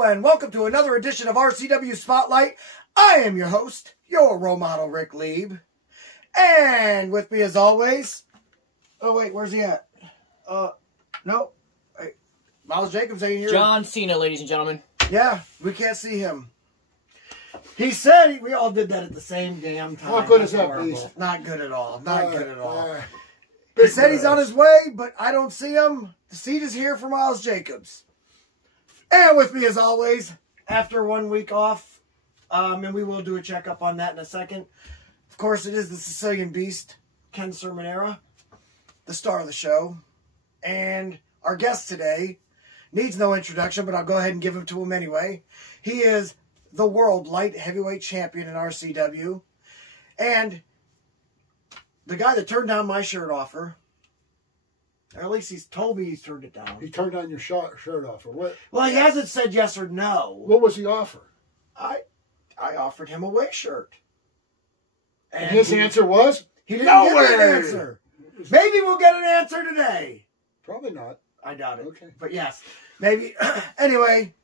Hello and welcome to another edition of RCW Spotlight. I am your host, your role model, Rick Lieb. And with me as always, oh wait, where's he at? No, wait, Miles Jacobs ain't here. John Cena, ladies and gentlemen. Yeah, we can't see him. He said we all did that at the same damn time. How good is that, please? Not good at all. Not good at all. He said he's on his way, but I don't see him. The seat is here for Miles Jacobs. And with me as always, after 1 week off, and we will do a checkup on that in a second. Of course, it is the Sicilian Beast, Ken Sermonera, the star of the show. And our guest today needs no introduction, but I'll go ahead and give him to him anyway. He is the world light heavyweight champion in RCW. And the guy that turned down my shirt offer, or at least he's told me he's turned it down. He turned down your shirt offer. What? Well, he hasn't said yes or no. What was the offer? I offered him a away shirt. And his answer was? He didn't give me an answer. Maybe we'll get an answer today. Probably not. I doubt it. Okay. But yes, maybe. Anyway,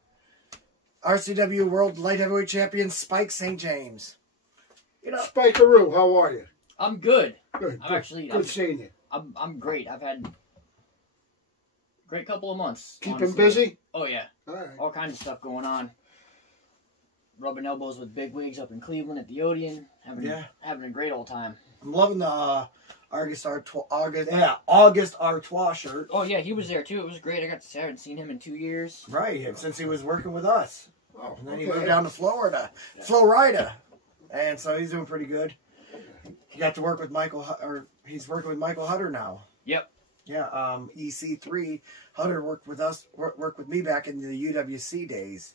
RCW World Light Heavyweight Champion Spike St. James. You know, Spikeroo, how are you? I'm good. Good. I'm actually good seeing you. I'm great. I've had a great couple of months. Keep honestly. him busy? Oh yeah. All right. All kinds of stuff going on. Rubbing elbows with big wigs up in Cleveland at the Odeon. Having a great old time. I'm loving the August Artois shirt. Oh yeah, he was there too. It was great. I haven't seen him in 2 years. Right, since he was working with us. Oh, And then he moved down to Florida. And so he's doing pretty good. He got to work with he's working with Michael Hutter now. Yep. Yeah, EC3. Hutter worked with me back in the UWC days.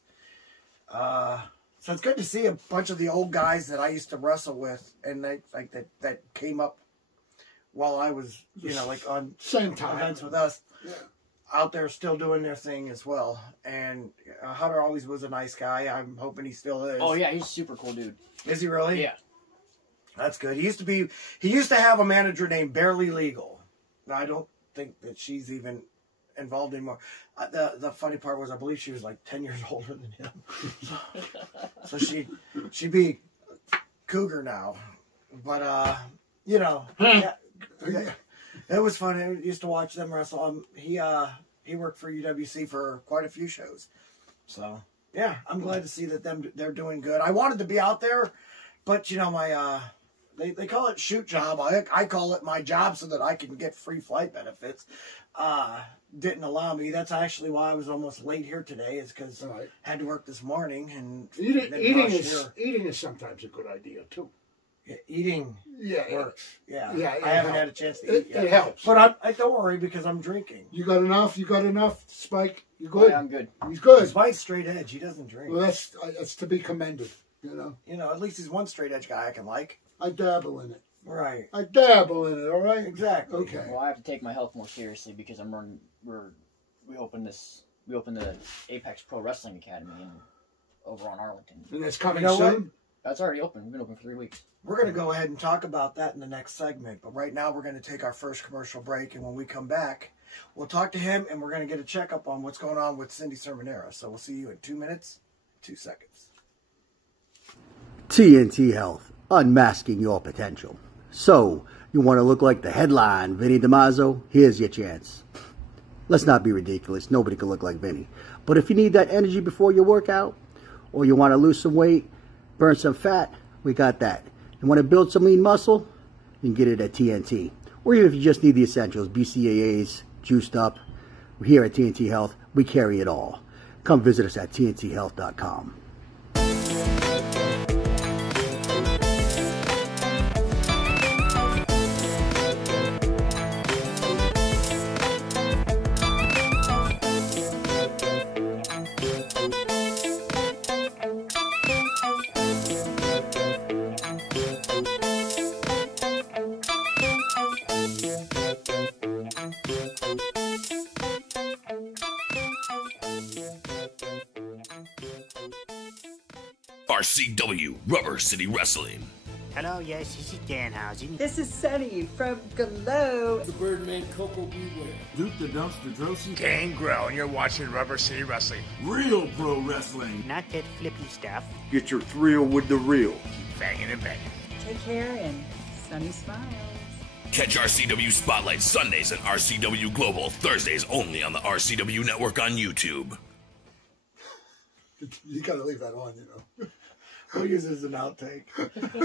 So it's good to see a bunch of the old guys that I used to wrestle with, and that came up while I was, on same time events with us, out there still doing their thing as well. And Hutter always was a nice guy. I'm hoping he still is. Oh yeah, he's a super cool dude. Is he really? Yeah. That's good. He used to have a manager named Barely Legal. Now, I don't think that she's even involved anymore. The funny part was I believe she was like 10 years older than him. So she'd be cougar now. But, yeah, it was fun. I used to watch them wrestle. He worked for UWC for quite a few shows. So, yeah, I'm glad to see that they're doing good. I wanted to be out there, but, they call it shoot job. I call it my job so that I can get free flight benefits. Didn't allow me. That's actually why I was almost late here today, is because I had to work this morning. And eating is sometimes a good idea, too. Yeah, eating works. Yeah. I haven't had a chance to eat yet. It helps. But I don't worry because I'm drinking. You got enough? Spike? You good? Yeah, I'm good. He's good. Spike's straight edge. He doesn't drink. Well, that's to be commended, at least he's one straight edge guy I can like. I dabble in it. Right. I dabble in it, all right? Exactly. Okay. Well, I have to take my health more seriously because we opened the Apex Pro Wrestling Academy over on Arlington. And that's coming soon? What? That's already open. We've been open for 3 weeks. We're going to go ahead and talk about that in the next segment. But right now we're going to take our first commercial break. And when we come back, we'll talk to him and we're going to get a checkup on what's going on with Cindy Sermonera. So we'll see you in 2 minutes, 2 seconds. TNT Health, unmasking your potential. So, you want to look like the headline, Vinny DiMaggio? Here's your chance. Let's not be ridiculous. Nobody can look like Vinny. But if you need that energy before your workout, or you want to lose some weight, burn some fat, we got that. You want to build some lean muscle? You can get it at TNT. Or even if you just need the essentials, BCAAs, juiced up. Here at TNT Health, we carry it all. Come visit us at TNTHealth.com. RCW Rubber City Wrestling. Hello, yes, this is Danhausen. This is Sunny from Glow. The Birdman Coco Beware. Duke the Dumpster Drosy. Gangrel, and you're watching Rubber City Wrestling. Real pro wrestling. Not that flippy stuff. Get your thrill with the real. Keep banging and banging. Take care and sunny smiles. Catch RCW Spotlight Sundays and RCW Global Thursdays only on the RCW Network on YouTube. You gotta leave that on, you know. We'll use it as an outtake.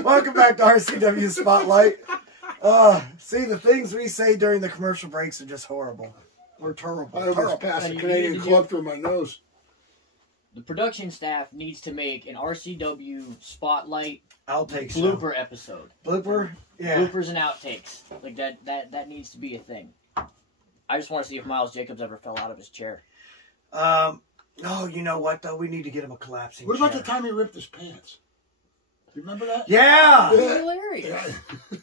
Welcome back to RCW Spotlight. See, the things we say during the commercial breaks are just horrible. We're terrible. I almost passed a Canadian club through my nose. The production staff needs to make an RCW Spotlight outtake blooper episode. Blooper? Yeah. Bloopers and outtakes. Like that needs to be a thing. I just want to see if Miles Jacobs ever fell out of his chair. Oh, you know what, though? We need to get him a collapsing What about chair. the time he ripped his pants? Do you remember that? Yeah! Hilarious.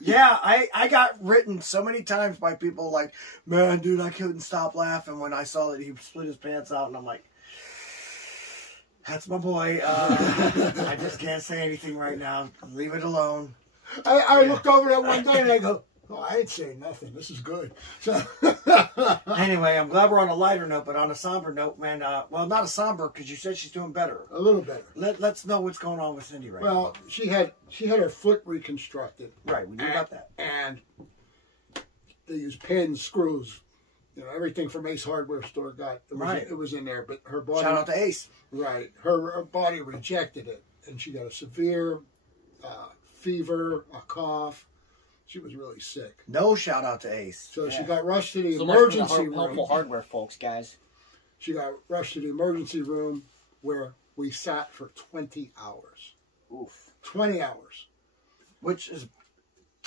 Yeah, I got written so many times by people like, man, dude, I couldn't stop laughing when I saw that he split his pants out, and I'm like, that's my boy. I just can't say anything right now. Leave it alone. I looked over that one day and I go, oh, I ain't saying nothing. This is good. So anyway, I'm glad we're on a lighter note, but on a somber note, man. Well, not a somber because you said she's doing better. A little better. Let's know what's going on with Cindy right now. Well, she had her foot reconstructed. Right, we knew about that. And they used pins, screws, you know, everything from Ace Hardware Store it was in there. But her body. Shout out to Ace. Right, her body rejected it, and she got a severe fever, a cough. She was really sick. No shout out to Ace. So she got rushed to the So emergency room. Helpful hardware, folks, guys. She got rushed to the emergency room where we sat for 20 hours. Oof. 20 hours. Which is,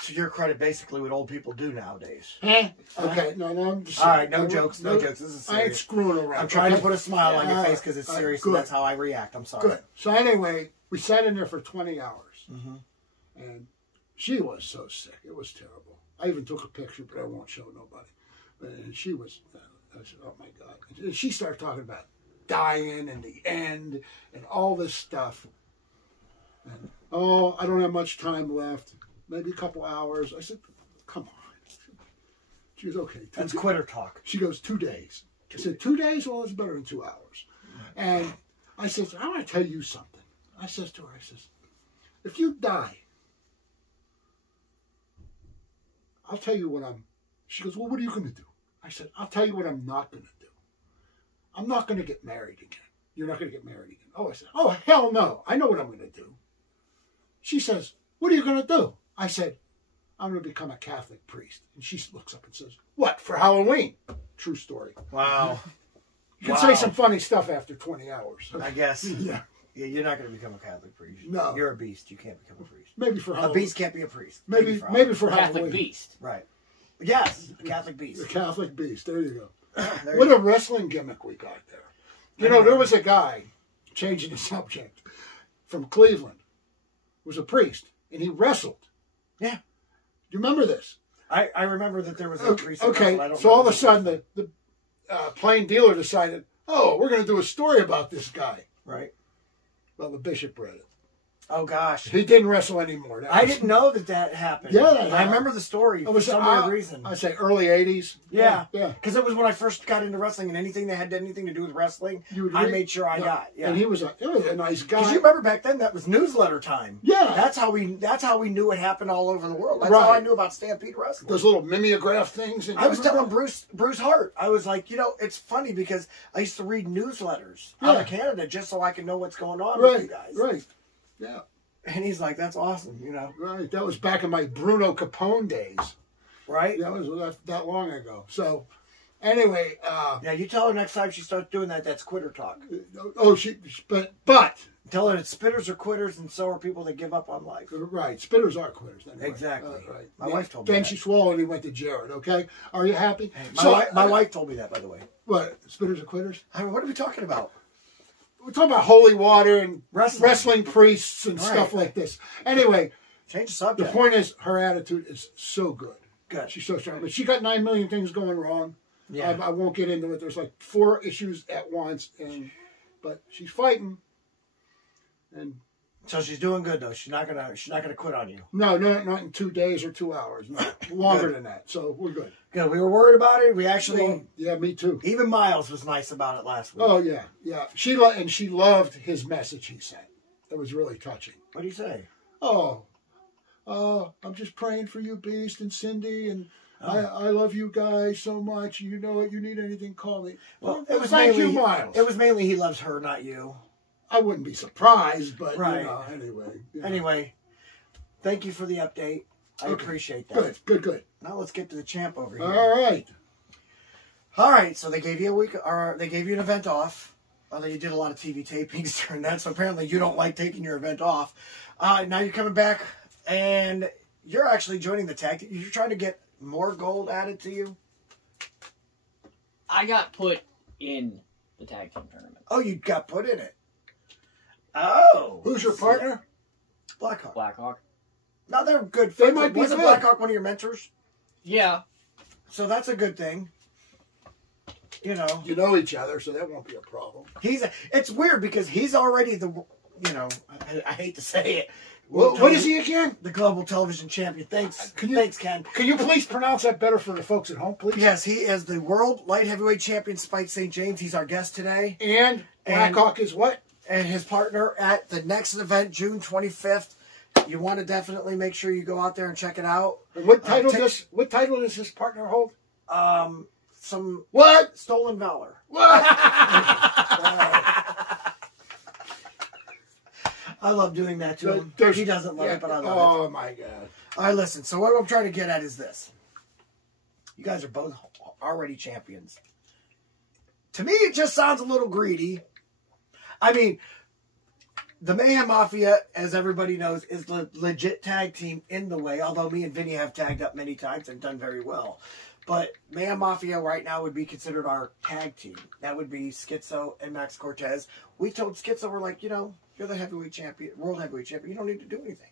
to your credit, basically what old people do nowadays. Okay, no, I'm just all right, no jokes. This is serious. I ain't screwing around. I'm trying to put a smile on your face because it's serious, and good. that's how I react. I'm sorry. Good. So anyway, we sat in there for 20 hours. Mm-hmm. And she was so sick. It was terrible. I even took a picture, but I won't show nobody. And she was, I said, oh my God. And she started talking about dying and the end and all this stuff. And, oh, I don't have much time left. Maybe a couple hours. I said, come on. She goes, okay. That's quitter talk. She goes, 2 days. I said, 2 days? Well, it's better than 2 hours. And I said, I want to tell you something. I says to her, I says, if you die, I'll tell you what she goes, well, what are you going to do? I said, I'll tell you what I'm not going to do. I'm not going to get married again. You're not going to get married again. Oh, I said, oh, hell no. I know what I'm going to do. She says, what are you going to do? I said, I'm going to become a Catholic priest. And she looks up and says, what, for Halloween? True story. Wow. You can say some funny stuff after 20 hours. I guess. Yeah. Yeah, you're not going to become a Catholic priest. No. You're a beast. You can't become a priest. Maybe for Halloween. A beast can't be a priest. Maybe for Catholic Halloween. beast. Right. Yes, a Catholic beast. The Catholic beast. There you go. There What you a wrestling gimmick we got there. You know, there was a guy, changing the subject, from Cleveland, who was a priest, and he wrestled. Yeah. Do you remember this? I remember that there was a priest. that Okay, wrestled. I don't so all of a remember sudden the plain dealer decided, oh, we're going to do a story about this guy. Right. Well, the bishop read it. Oh, gosh. He didn't wrestle anymore. I didn't know that happened. Yeah, that I happened. remember the story It for was some weird reason. I'd say early 80s. Yeah. Yeah. Because it was when I first got into wrestling, and anything that had anything to do with wrestling, You would I read- made sure I got. Yeah. And he was a nice guy. Because you remember back then, that was newsletter time. Yeah. That's how we knew it happened all over the world. That's how I Right. knew about Stampede Wrestling. Those little mimeograph things. And I was telling Bruce Hart, I was like, it's funny because I used to read newsletters out Yeah. of Canada just so I could know what's going on Right, with you guys. right. Yeah. And he's like, that's awesome, Right. That was back in my Bruno Capone days. Right? That was that long ago. So, anyway. Yeah, you tell her next time she starts doing that, that's quitter talk. Oh, but. Tell her that spitters are quitters and so are people that give up on life. Right. Spitters are quitters. Anyway. Exactly. Right. My wife told me Then that. she swallowed and he went to Jared, okay? Are you happy? My wife told me that, by the way. What? Spitters are quitters? What are we talking about? We're talking about holy water and Wrestling priests and stuff like this. Anyway, change the subject. The point is, her attitude is so good. Good. She's so strong. But she got 9 million things going wrong. Yeah. I won't get into it. There's like 4 issues at once, but she's fighting. And So she's doing good though. She's not gonna quit on you. No, not in 2 days or 2 hours. No, longer than that. So we're good. Good. We were worried about it. We actually. Well, yeah, me too. Even Miles was nice about it last week. Oh yeah. She loved his message he sent. It was really touching. What did he say? Oh, I'm just praying for you, Beast and Cindy, and I love you guys so much. You know what? You need anything, call me. Well, Thank you, Miles. It was mainly he loves her, not you. I wouldn't be surprised, but right. Anyway. Anyway, thank you for the update. I appreciate that. Good. Now let's get to the champ over here. All right. So they gave you a week, or they gave you an event off. Although you did a lot of TV tapings during that, so apparently you don't like taking your event off. Now you're coming back, and you're actually joining the tag team. You're trying to get more gold added to you. I got put in the tag team tournament. Oh, you got put in it. Oh. Who's your partner? Blackhawk. No, they're good friends. They might be Wasn't Blackhawk one of your mentors? Yeah. So that's a good thing. You know each other, so that won't be a problem. It's weird because he's already I hate to say it. What is he again? The global television champion. Thanks, Ken. Can you please pronounce that better for the folks at home, please? Yes, he is the world light heavyweight champion, Spike St. James. He's our guest today. And Blackhawk is what? And his partner at the next event, June 25th. You want to definitely make sure you go out there and check it out. And what title does his partner hold? Some what? Stolen Valor. What? I love doing that to him. He doesn't love it, but I love it. Oh my God. All right, listen. So what I'm trying to get at is this. You guys are both already champions. To me, it just sounds a little greedy. I mean, the Mayhem Mafia, as everybody knows, is the legit tag team in the way, although me and Vinny have tagged up many times and done very well. But Mayhem Mafia right now would be considered our tag team. That would be Schizo and Max Cortez. We told Schizo, we're like, you're the heavyweight champion, world heavyweight champion. You don't need to do anything.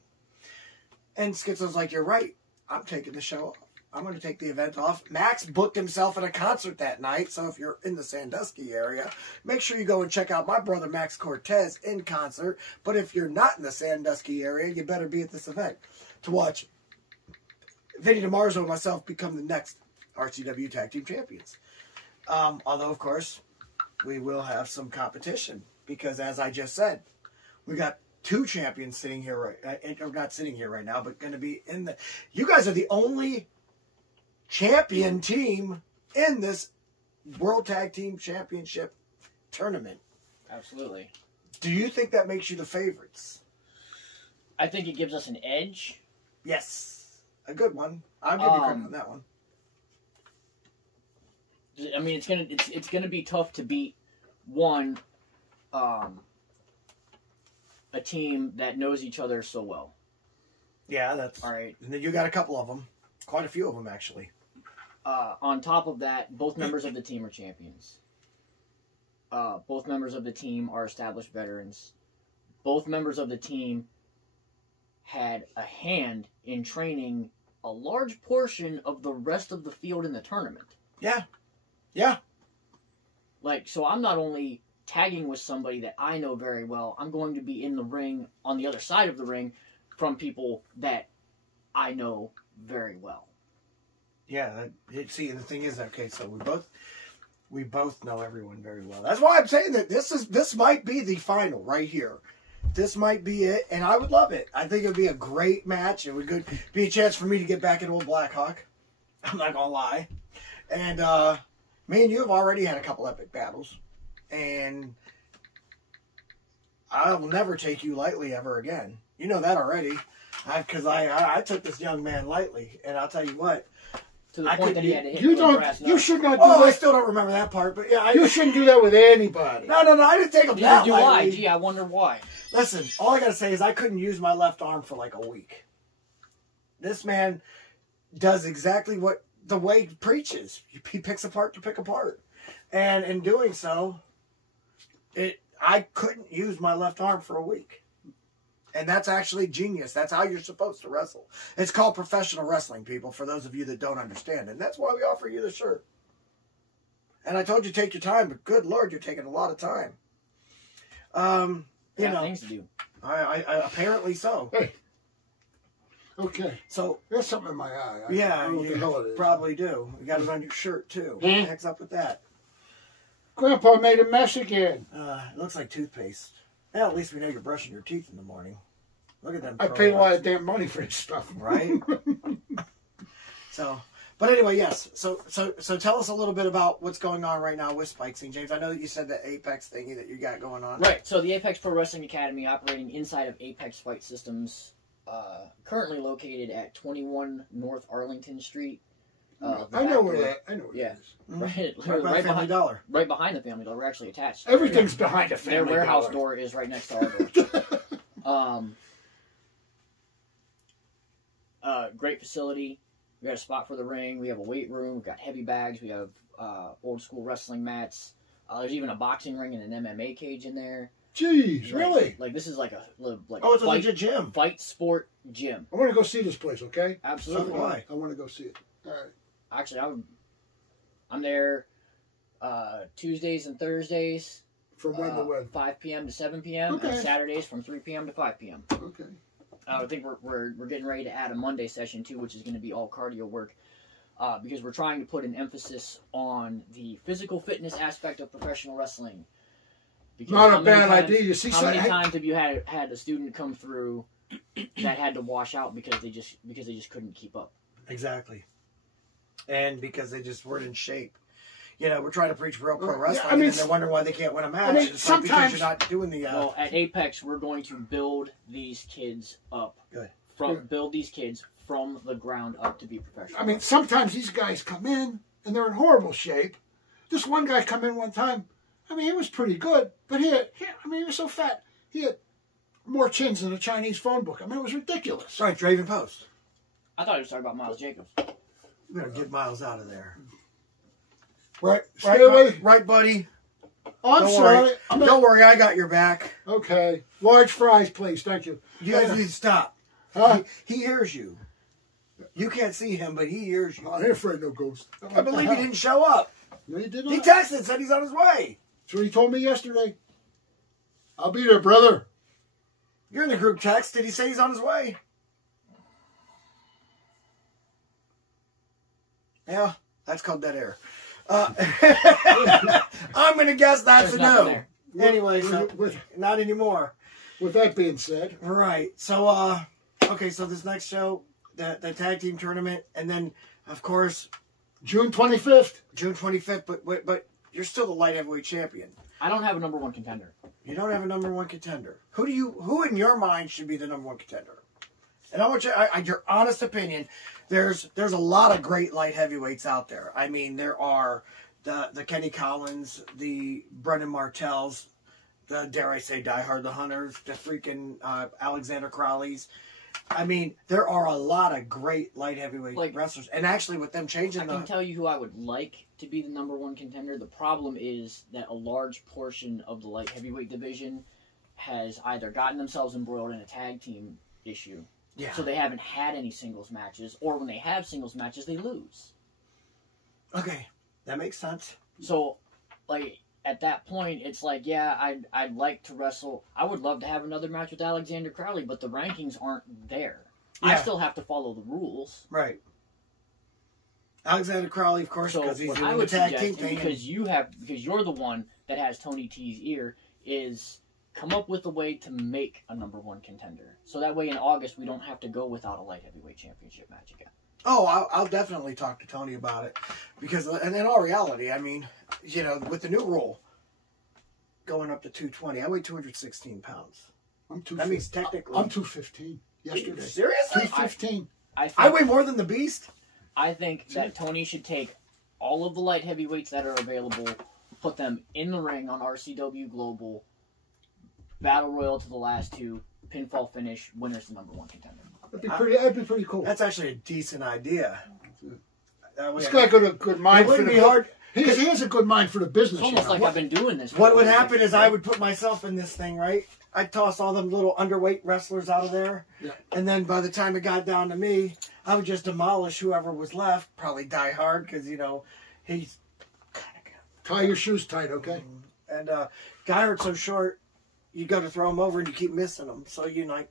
And Schizo's like, you're right. I'm taking the show off. I'm going to take the event off. Max booked himself at a concert that night, so if you're in the Sandusky area, make sure you go and check out my brother Max Cortez in concert. But if you're not in the Sandusky area, you better be at this event to watch Vinny DiMarzo and myself become the next RCW Tag Team Champions. Although, of course, we will have some competition because, as I just said, we got two champions sitting here or not sitting here right now, but going to be in the. You guys are the only champion team in this World Tag Team Championship tournament. Absolutely. Do you think that makes you the favorites? I think it gives us an edge. Yes, a good one. I'll give you credit on that one. I mean, it's gonna be tough to beat one, a team that knows each other so well. Yeah, that's all right. And then you got a couple of them, quite a few of them actually. On top of that, both members of the team are champions. Both members of the team are established veterans. Both members of the team had a hand in training a large portion of the rest of the field in the tournament. Yeah. Yeah. Like, so I'm not only tagging with somebody that I know very well, I'm going to be in the ring, on the other side of the ring, from people that I know very well. Yeah, see, the thing is, okay, so we both know everyone very well. That's why I'm saying that this might be the final right here. This might be it, and I would love it. I think it would be a great match. It would be a chance for me to get back at old Blackhawk. I'm not gonna lie. And me and you have already had a couple epic battles, and I will never take you lightly ever again. You know that already, because I took this young man lightly, and I'll tell you what. To the point that he had to hit you should not do that. I still don't remember that part, but yeah. You shouldn't do that with anybody. No, I didn't take him that lightly. Why? Gee, I wonder why. Listen, all I gotta say is I couldn't use my left arm for like a week. This man does exactly what the way he preaches. He picks apart to pick apart. And in doing so, I couldn't use my left arm for a week. And that's actually genius. That's how you're supposed to wrestle. It's called professional wrestling, people, for those of you that don't understand. And that's why we offer you the shirt. And I told you take your time, but good Lord, you're taking a lot of time. You know, things to do. I apparently so. Hey. Okay. So there's something in my eye. I yeah, don't know what the hell it is. Probably do. You got it on your shirt too. What the heck's up with that? Grandpa made a mess again. It looks like toothpaste. Well, at least we know you're brushing your teeth in the morning. Look at them. I paid a lot of damn money for this stuff, right? So, but anyway, yes. So tell us a little bit about what's going on right now with Spike Scene, James. I know that you said the Apex thingy that you got going on. Right. So the Apex Pro Wrestling Academy, operating inside of Apex Fight Systems, currently located at 21 North Arlington Street. I know where that. I know where yeah. It is. Right behind Dollar. Right behind the Family Dollar. We're actually attached. Everything's behind the Family Their warehouse Dollar. door is right next to our door. Great facility. We got a spot for the ring. We have a weight room. We've got heavy bags. We have old school wrestling mats. There's even a boxing ring and an MMA cage in there. Jeez, really? Like this is like a it's a legit gym. Fight sport gym. I want to go see this place. Okay. Absolutely. So I want to go see it. All right. Actually, I'm there Tuesdays and Thursdays. From when to when? 5 p.m. to 7 p.m. Okay. And Saturdays from 3 p.m. to 5 p.m. Okay. I think we're getting ready to add a Monday session too, which is going to be all cardio work, because we're trying to put an emphasis on the physical fitness aspect of professional wrestling. Because not a bad idea. You see, how many times have you had a student come through that had to wash out because they just couldn't keep up? Exactly. And because they just weren't in shape. You know, we're trying to preach real pro wrestling, and they're wondering why they can't win a match. I mean, it's sometimes like because you're not doing the. Well, at Apex, we're going to build these kids up. Good. Build these kids from the ground up to be professional. I mean, sometimes these guys come in and they're in horrible shape. This one guy come in one time. I mean, he was pretty good, but he was so fat. He had more chins than a Chinese phone book. I mean, it was ridiculous. Right, Draven Post. I thought he was talking about Miles Jacobs. You better get Miles out of there. Right, right, buddy. Oh, I'm sorry. Don't worry, I got your back. Okay. Large fries, please. Thank you. You guys need to stop. Huh? He hears you. You can't see him, but he hears you. I ain't afraid of no ghost. I believe he didn't show up. No, he did not. He texted, said he's on his way. That's what he told me yesterday. I'll be there, brother. You're in the group text. Did he say he's on his way? Yeah, that's called dead air. I'm going to guess that's a no. Anyway, so not anymore. With that being said. Right. So, okay, so this next show, the tag team tournament, and then, of course... June 25th. June 25th, but you're still the light heavyweight champion. I don't have a number one contender. You don't have a number one contender. Who in your mind should be the number one contender? And I want your honest opinion. There's a lot of great light heavyweights out there. I mean, there are the Kenny Collins, the Brendan Martells, the, dare I say, Die Hard the Hunters, the freaking Alexander Crowleys. I mean, there are a lot of great light heavyweight wrestlers. And actually, with them changing I can tell you who I would like to be the number one contender. The problem is that a large portion of the light heavyweight division has either gotten themselves embroiled in a tag team issue. Yeah. So they haven't had any singles matches, or when they have singles matches, they lose. Okay, that makes sense. So, like, at that point, it's like, yeah, I'd like to wrestle. I would love to have another match with Alexander Crowley, but the rankings aren't there. Yeah. I still have to follow the rules. Right. Alexander Crowley, of course, because he's doing the tag team thing. Because you're the one that has Tony T's ear, is come up with a way to make a number one contender. So that way in August, we don't have to go without a light heavyweight championship match again. Oh, I'll definitely talk to Tony about it. Because, and in all reality, I mean, you know, with the new rule, going up to 220, I weigh 216 pounds. I'm 215. That means technically... I'm 215 yesterday. Seriously? 215. I weigh more than the Beast? I think that Tony should take all of the light heavyweights that are available, put them in the ring on RCW Global, Battle Royal to the last two, pinfall finish, winner's the number one contender. That'd be pretty cool. That's actually a decent idea. This guy got a good mind for the hard. He has a good mind for the business. It's almost like I've been doing this. What would happen is I would put myself in this thing, right? I'd toss all them little underweight wrestlers out of there. Yeah. And then by the time it got down to me, I would just demolish whoever was left. Probably Die Hard because, you know, he's... Tie your shoes tight, okay? And Die Hard's so short, you go to throw him over and you keep missing him. So you like,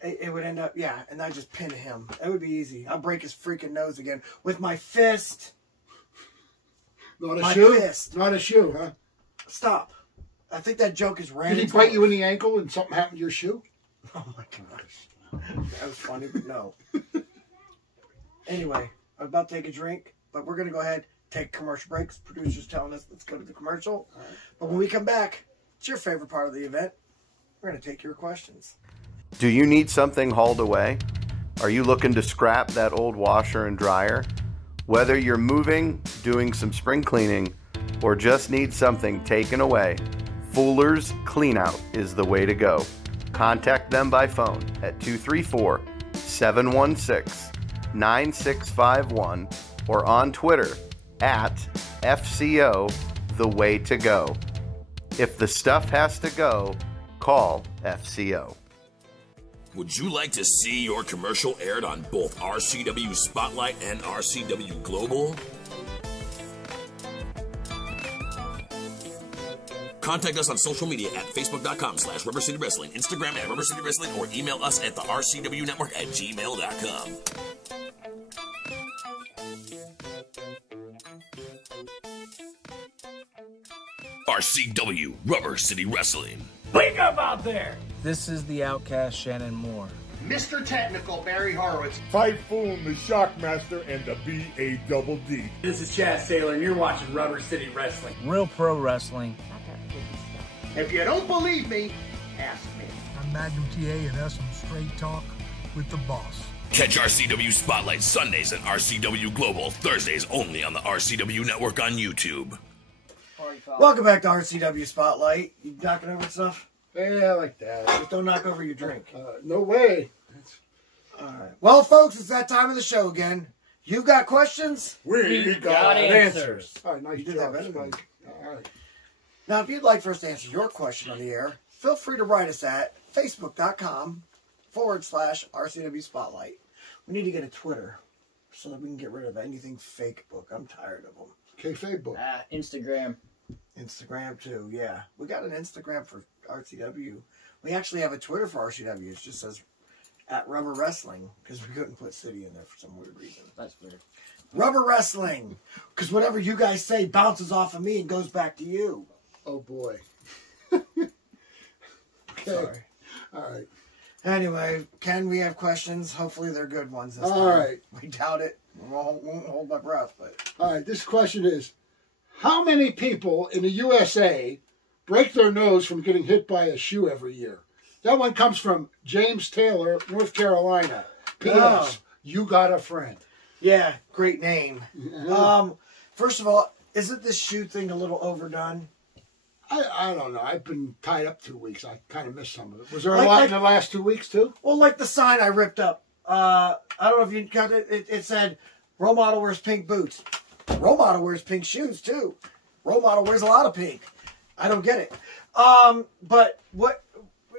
it would end up, and I just pin him. It would be easy. I'll break his freaking nose again with my fist. Not a shoe? Not a shoe, huh? Stop. I think that joke is random. Did he bite you in the ankle and something happened to your shoe? Oh my gosh. That was funny, but no. Anyway, I'm about to take a drink, but we're going to go ahead, take commercial breaks. Producer's telling us let's go to the commercial. Right. But when we come back, it's your favorite part of the event. We're going to take your questions. Do you need something hauled away? Are you looking to scrap that old washer and dryer? Whether you're moving, doing some spring cleaning, or just need something taken away, Fuller's Cleanout is the way to go. Contact them by phone at 234-716-9651 or on Twitter at FCO The Way to Go. If the stuff has to go, call FCO. Would you like to see your commercial aired on both RCW Spotlight and RCW Global? Contact us on social media at facebook.com/Rubber City Wrestling, Instagram at Rubber City Wrestling, or email us at the RCW Network at gmail.com. RCW Rubber City Wrestling. Wake up out there! This is the Outcast Shannon Moore. Mr. Technical Barry Horowitz. Typhoon the Shockmaster and the B-A-double-D. This is Chad Saylor and you're watching Rubber City Wrestling. Real pro wrestling. If you don't believe me, ask me. I'm Magnum TA and that's some straight talk with the boss. Catch RCW Spotlight Sundays and RCW Global Thursdays only on the RCW Network on YouTube. Welcome back to RCW Spotlight. You knocking over stuff? Yeah, I like that. Just don't knock over your drink. No way. All right. Well, folks, it's that time of the show again. You've got questions? We got answers. All right, nice you did job, that better than Spike. All right. Now, if you'd like for us to answer your question on the air, feel free to write us at facebook.com/RCW Spotlight. We need to get a Twitter so that we can get rid of anything fake book. I'm tired of them. Kayfabe book. Instagram. Instagram, too, yeah. We got an Instagram for RCW. We actually have a Twitter for RCW. It just says at Rubber Wrestling because we couldn't put City in there for some weird reason. That's weird. Rubber Wrestling. Because whatever you guys say bounces off of me and goes back to you. Oh, boy. Okay. Sorry. All right. Anyway, Ken, we have questions. Hopefully they're good ones this time. All right. We doubt it. We won't hold my breath. But all right, this question is, how many people in the USA break their nose from getting hit by a shoe every year? That one comes from James Taylor, North Carolina. P.S. You got a friend. Yeah, great name. First of all, isn't this shoe thing a little overdone? I don't know. I've been tied up 2 weeks. I kind of missed some of it. Was there a lot in the last 2 weeks, too? Well, like the sign I ripped up. I don't know if you got it. It said, Role Model wears pink boots. Role Model wears pink shoes, too. Role Model wears a lot of pink. I don't get it. But what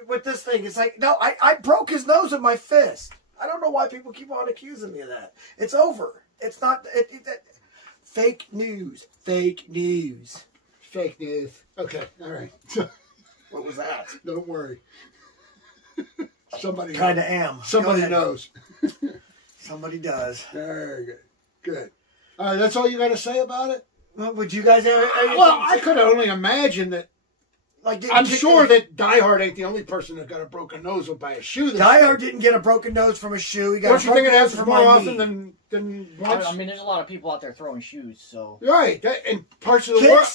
with this thing, it's like, no, I broke his nose with my fist. I don't know why people keep on accusing me of that. It's over. It's not... fake news. Fake news. Fake news. Okay, all right. What was that? Don't worry. Somebody kind of am. Somebody knows. Somebody does. Very good. Good. All right, that's all you got to say about it? Well, would you guys have... Well, I could only imagine that... I'm sure that Die Hard ain't the only person that got a broken nose by a shoe. Die Hard didn't get a broken nose from a shoe. He got Don't you think it happens more often than once? I mean, there's a lot of people out there throwing shoes, so... Right. In parts of the world...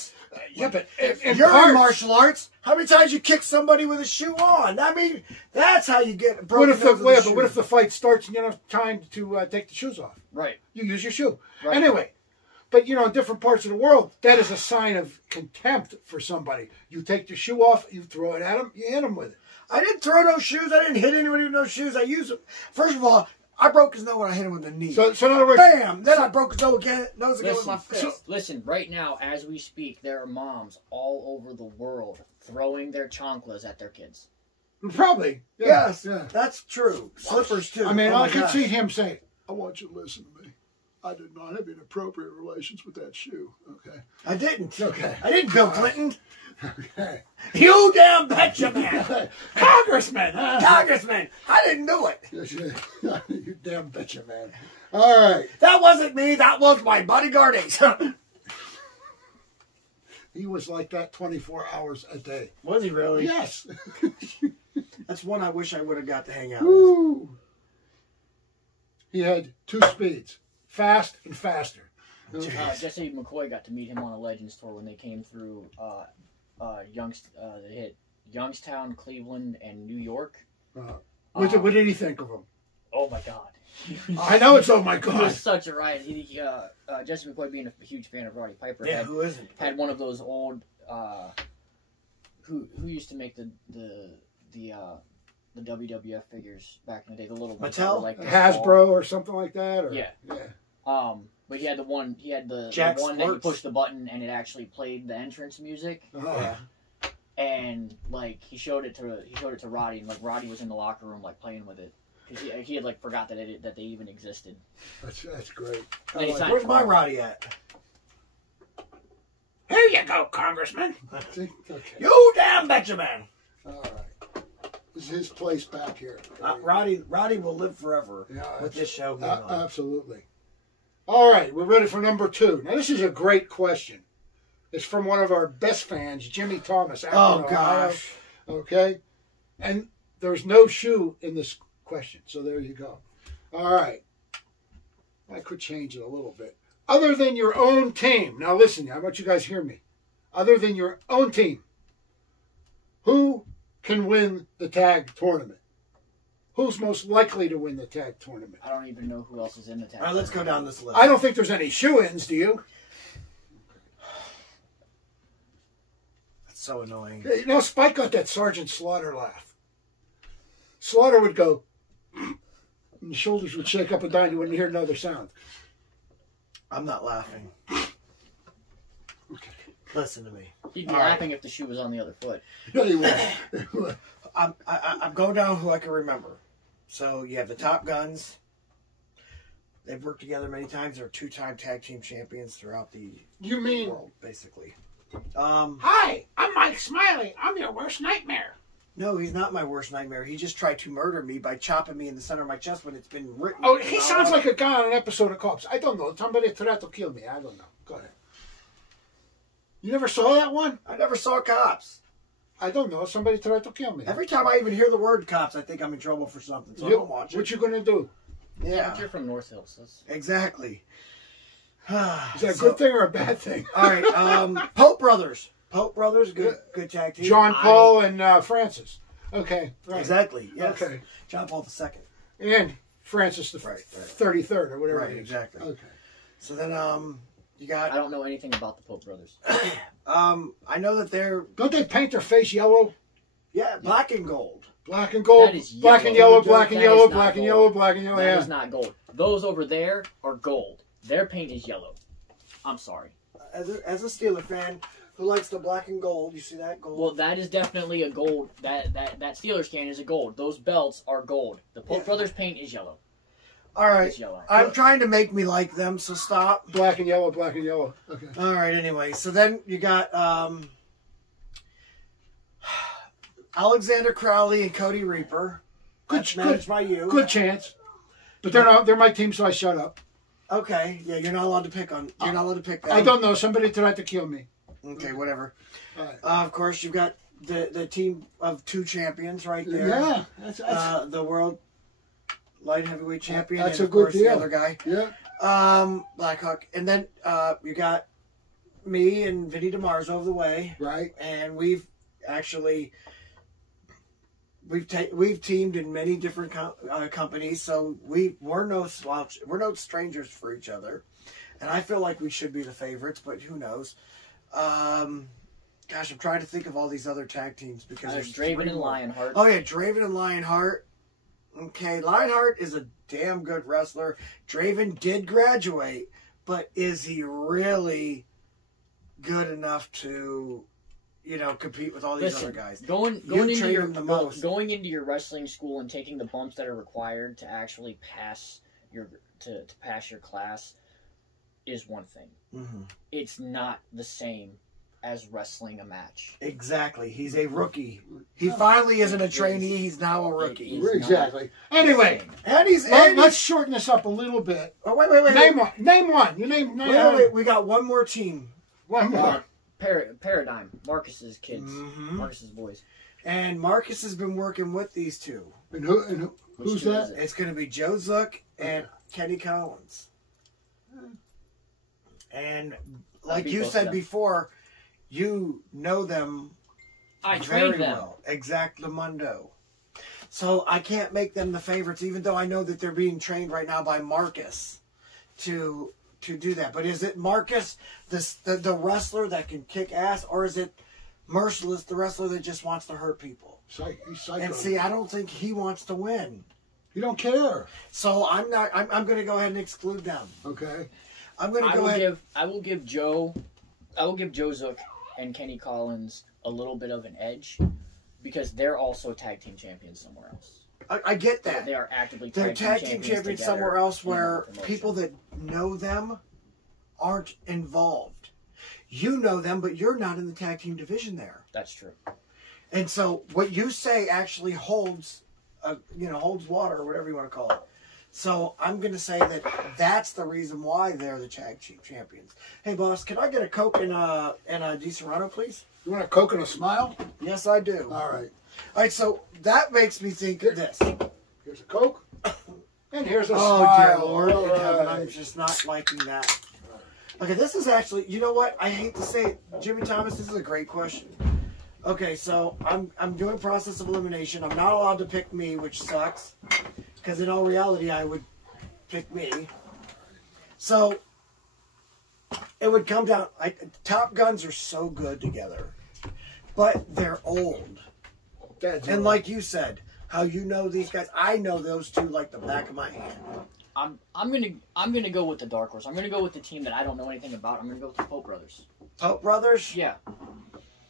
Yeah, but you're in martial arts. How many times you kick somebody with a shoe on? I mean, that's how you get broken nose with a shoe. But what if the fight starts and you don't have time to take the shoes off? Right. You use your shoe. Right. Anyway, but, in different parts of the world, that is a sign of contempt for somebody. You take the shoe off, you throw it at them, you hit them with it. I didn't throw no shoes. I didn't hit anybody with no shoes. I used them. First of all, I broke his nose when I hit him with the knee. So in other words... Bam! Then I broke his nose again with my fist. Listen, right now, as we speak, there are moms all over the world throwing their chanclas at their kids. Probably. Yeah. Yes, that's true. Slippers, too. I mean, I could see him say, I want you to listen to me. I did not have inappropriate relations with that shoe. Okay. I didn't. Okay. I didn't, Bill Clinton. Okay. You damn betcha, man. Congressman, huh? Congressman. I didn't do it. You damn betcha, man. All right. That wasn't me. That was my bodyguard Ace. He was like that 24 hours a day. Was he really? Yes. That's one I wish I would have got to hang out Woo. He had 2 speeds, fast and faster. Jesse McCoy got to meet him on a Legends tour when they came through they hit Youngstown, Cleveland, and New York. What did he think of him? Oh my God! I know it's oh my God. He was such a riot. Jesse McCoy, being a huge fan of Roddy Piper, who isn't? Had one of those old who used to make the WWF figures back in the day, the little Mattel, like Hasbro or something like that. Or, yeah. But he had the one that you push the button and it actually played the entrance music. Yeah. And like he showed it to Roddy, and like Roddy was in the locker room like playing with it because he had like forgot that they even existed. That's great. Where's my Roddy at? Here you go, Congressman. Okay. You damn betcha, man. All right. This is his place back here. Roddy will live forever with this show going on. Absolutely. All right, we're ready for number 2. Now, this is a great question. It's from one of our best fans, Jimmy Thomas. Oh, gosh. Okay. And there's no shoe in this question, so there you go. All right. I could change it a little bit. Other than your own team. Now, listen, I want you guys to hear me. Other than your own team, who can win the tag tournament? Who's most likely to win the tag tournament? I don't even know who else is in the tag. All right, let's go down this list. I don't think there's any shoe-ins, do you? That's so annoying. You know, Spike got that Sergeant Slaughter laugh. Slaughter would go, and the shoulders would shake up and down. You wouldn't hear another sound. I'm not laughing. Okay. Listen to me. He'd be laughing if the shoe was on the other foot. Yeah, he would. I'm going down who I can remember. So you have the Top Guns. They've worked together many times. They're 2-time tag team champions throughout the world, basically. Hi, I'm Mike Smiley. I'm your worst nightmare. No, he's not my worst nightmare. He just tried to murder me by chopping me in the center of my chest when it's been written. Oh, he sounds like a guy on an episode of Cops. I don't know. Somebody tried to kill me. I don't know. Go ahead. You never saw that one? I never saw Cops. I don't know. Somebody tried to kill me. Every time I even hear the word Cops, I think I'm in trouble for something. So I don't watch it. What you going to do? Yeah. You're from North Hills. Exactly. Is that a good thing or a bad thing? All right. Pope Brothers. Pope Brothers, good tag team. John Paul and Francis. Okay. Right. Exactly. Yes. Okay. John Paul II. And Francis the 33rd or whatever. Right. It is. Exactly. Okay. So then, you got. I don't know anything about the Pope Brothers. I know that they're. Don't they paint their face yellow? Yeah, black and gold. Black and gold. That is black and yellow. yellow. Black and yellow. Black and yellow. Black and yellow. That Yeah. is not gold. Those over there are gold. Their paint is yellow. I'm sorry. As a Steeler fan who likes the black and gold, you see that gold? Well, that is definitely a gold. That Steelers can is a gold. Those belts are gold. The Pope Brothers paint is yellow. All right. It's yellow. I'm trying to make me like them, so stop. Black and yellow. Black and yellow. Okay. All right. Anyway, so then you got Alexander Crowley and Cody Reaper. That's managed by you. Good chance. But they're not. They're my team, so I shut up. Okay. Yeah, you're not allowed to pick on. You're not allowed to pick them. I don't know. Somebody tried to kill me. Okay, whatever. All right. Of course, you've got the team of 2 champions right there. Yeah, that's the world light heavyweight champion. That's and a of course, good deal. The other guy. Yeah. Blackhawk, and then you got me and Vinny DeMarzo over the way. Right. And we've actually we've teamed in many different companies, so we're no slouch. We're no strangers for each other, and I feel like we should be the favorites, but who knows? Gosh, I'm trying to think of all these other tag teams because there's Draven and Lionheart. Oh yeah, Draven and Lionheart. Okay, Lionheart is a damn good wrestler. Draven did graduate, but is he really good enough to, compete with all these other guys? Going into your wrestling school and taking the bumps that are required to actually pass your class. is one thing. Mm-hmm. It's not the same as wrestling a match. Exactly. He's a rookie. He finally isn't a trainee. He's now a rookie. Exactly. Anyway, let's shorten this up a little bit. Oh, wait. Name one. Name one. You name. Wait. We got one more team. One more. Paradigm. Marcus's kids. Mm-hmm. Marcus's boys. And Marcus has been working with these two. And who's that? It's going to be Joe Zook and Kenny Collins. And like you said before, you know them very well. Exactamundo. So I can't make them the favorites, even though I know that they're being trained right now by Marcus to do that. But is it Marcus, the wrestler that can kick ass, or is it Merciless, the wrestler that just wants to hurt people? He's psycho. And see, I don't think he wants to win. You don't care. So I'm going to go ahead and exclude them. Okay. I'm going to go ahead. I will give Joe Zook and Kenny Collins a little bit of an edge because they're also tag team champions somewhere else. I get that. They are actively tag team champions somewhere else where people that know them aren't involved. You know them, but you're not in the tag team division there. That's true. And so what you say actually holds water or whatever you want to call it. So I'm going to say that that's the reason why they're the tag team champions. Hey, boss, can I get a Coke and a Di Serrano, please? You want a Coke and a smile? Yes, I do. All right. All right, so that makes me think of this. Here's a Coke. And here's a smile. smile. Dear Lord in heaven, I'm just not liking that. Okay, this is actually, you know what? I hate to say it. Jimmy Thomas, this is a great question. Okay, so I'm doing process of elimination. I'm not allowed to pick me, which sucks. Because in all reality, I would pick me. So it would come down. Top Guns are so good together, but they're old. And like you said, how you know these guys, I know those two like the back of my hand. I'm gonna go with the dark horse. I'm gonna go with the team that I don't know anything about. I'm gonna go with the Pope Brothers. Pope Brothers? Yeah.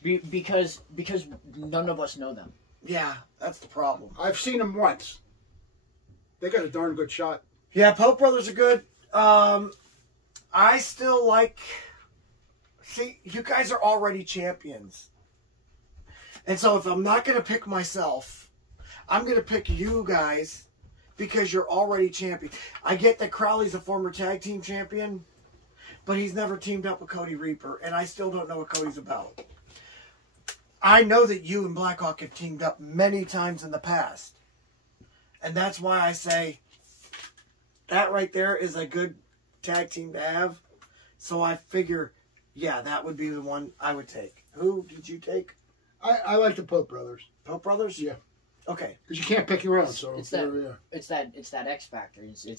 Because none of us know them. Yeah, that's the problem. I've seen them once. They got a darn good shot. Yeah, Pope Brothers are good. I still like... See, you guys are already champions. And so if I'm not going to pick myself, I'm going to pick you guys because you're already champions. I get that Crowley's a former tag team champion, but he's never teamed up with Cody Reaper, and I still don't know what Cody's about. I know that you and Blackhawk have teamed up many times in the past. And that's why I say that right there is a good tag team to have. So I figure, yeah, that would be the one I would take. Who did you take? I like the Pope Brothers. Pope Brothers? Yeah. Okay. Because you can't pick your own. So it's that X factor. It's a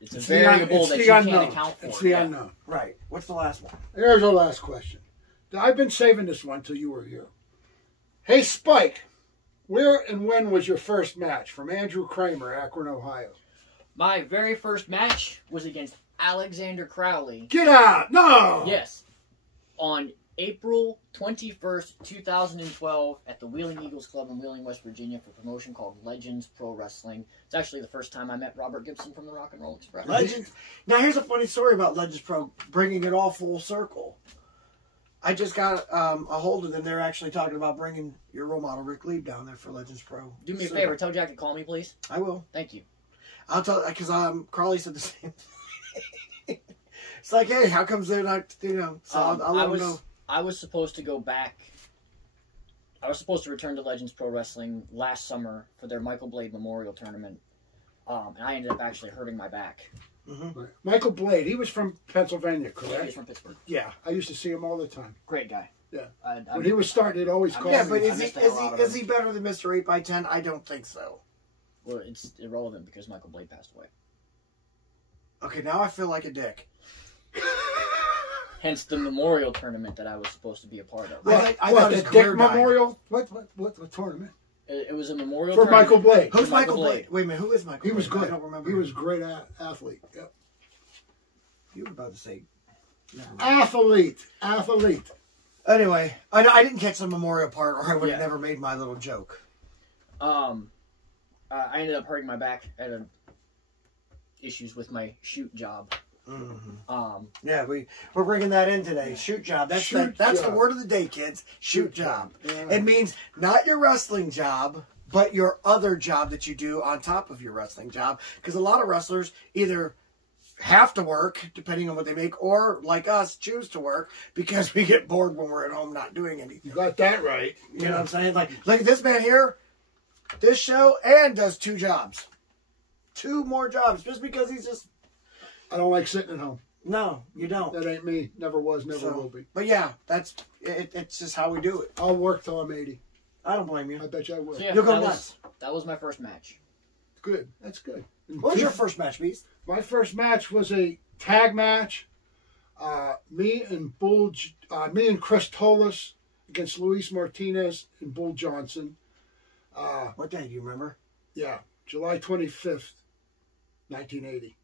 it's variable that you can't account for. It's the unknown. Right. What's the last one? Here's our last question. I've been saving this one till you were here. Hey, Spike. Where and when was your first match? From Andrew Kramer, Akron, Ohio. My very first match was against Alexander Crowley. Get out! No! Yes. On April 21st, 2012 at the Wheeling Eagles Club in Wheeling, West Virginia for a promotion called Legends Pro Wrestling. It's actually the first time I met Robert Gibson from the Rock and Roll Express. Legends. Now, here's a funny story about Legends Pro, bringing it all full circle. I just got a hold of them. They're actually talking about bringing your role model, Rick Lee, down there for Legends Pro. Do me a favor. Tell Jack to call me, please. I will. Thank you. I'll tell, because Carly said the same thing. It's like, hey, how comes they're not, so I'll let them know. I was supposed to go back. I was supposed to return to Legends Pro Wrestling last summer for their Michael Blade Memorial Tournament. And I ended up actually hurting my back. Mm-hmm. Right. Michael Blade, he was from Pennsylvania, correct? Yeah, he's from Pittsburgh. Yeah, I used to see him all the time. Great guy. Yeah. When he was starting, he'd always call me. Yeah, but is he better than Mr. 8x10? I don't think so. Well, it's irrelevant because Michael Blade passed away. Okay, now I feel like a dick. Hence the memorial tournament that I was supposed to be a part of. I thought the Dick Memorial? What tournament? It was a memorial for tournament. Michael Blade. Who's Michael Blade? Wait a minute, who is Michael Blade? He was good. I don't remember. He was a great athlete. Yep. You were about to say... Athlete. Anyway, I didn't catch the memorial part, or I would have never made my little joke. I ended up hurting my back. I had issues with my shoot job. Mm-hmm. Yeah, we're bringing that in today. Shoot job. That's the word of the day, kids. Shoot job. Yeah. It means not your wrestling job, but your other job that you do on top of your wrestling job. Because a lot of wrestlers either have to work, depending on what they make, or, like us, choose to work because we get bored when we're at home not doing anything. You got that right. You know what I'm saying? Like, look at this man here, this show, and does 2 jobs. 2 more jobs, just because he's just... I don't like sitting at home. No, you don't. That ain't me. Never was, never will be. But yeah, that's it. It's just how we do it. I'll work till I'm 80. I don't blame you. I bet you I will. So yeah, You'll go nuts. That was my first match. Good. That's good. What was your first match, Beast? My first match was a tag match. Me and Chris Tolis against Luis Martinez and Bull Johnson. What day do you remember? Yeah, July 25th, 1980.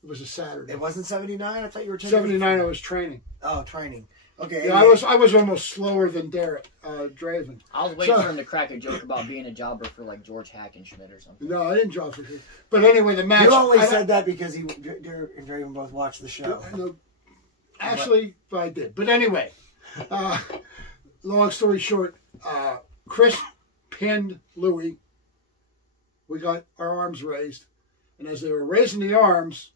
It was a Saturday. It wasn't 79? I thought you were 79. I was training. Oh, training. Okay. Yeah, I was almost slower than Derek Draven. I was waiting for him to crack a joke about being a jobber for like George Hackenschmidt or something. No, I didn't job for him. But anyway, the match. You only said that because Derek and Draven both watched the show. No, actually, I did. But anyway, long story short, Chris pinned Louie. We got our arms raised, and as they were raising the arms,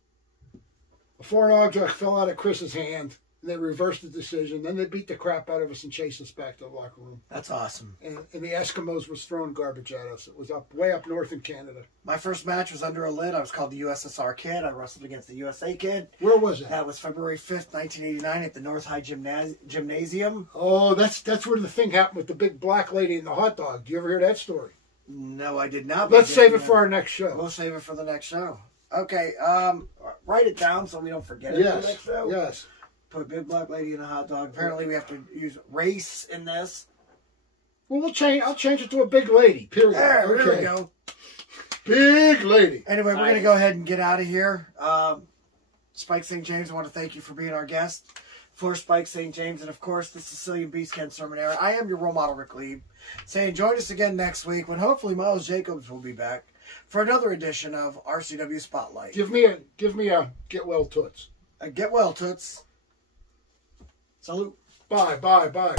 a foreign object fell out of Chris's hand, and they reversed the decision. Then they beat the crap out of us and chased us back to the locker room. That's awesome. And the Eskimos was throwing garbage at us. It was way up north in Canada. My first match was under a lid. I was called the USSR Kid. I wrestled against the USA Kid. Where was that? That was February 5th, 1989 at the North High Gymnasium. Oh, that's where the thing happened with the big black lady and the hot dog. Do you ever hear that story? No, I did not. Let's save it for our next show. We'll save it for the next show. Okay, write it down so we don't forget it for the next show. Yes. Put big black lady and a hot dog. Apparently, we have to use race in this. Well, I'll change it to a big lady. Period. There we go. Big lady. Anyway, we're going to go ahead and get out of here. Spike St. James, I want to thank you for being our guest. For Spike St. James, and of course, the Sicilian Beast, Ken Sermonera. I am your role model, Rick Lieb. Saying join us again next week when hopefully Miles Jacobs will be back for another edition of RCW Spotlight. Give me a get well toots. A get well toots. Salute. Bye.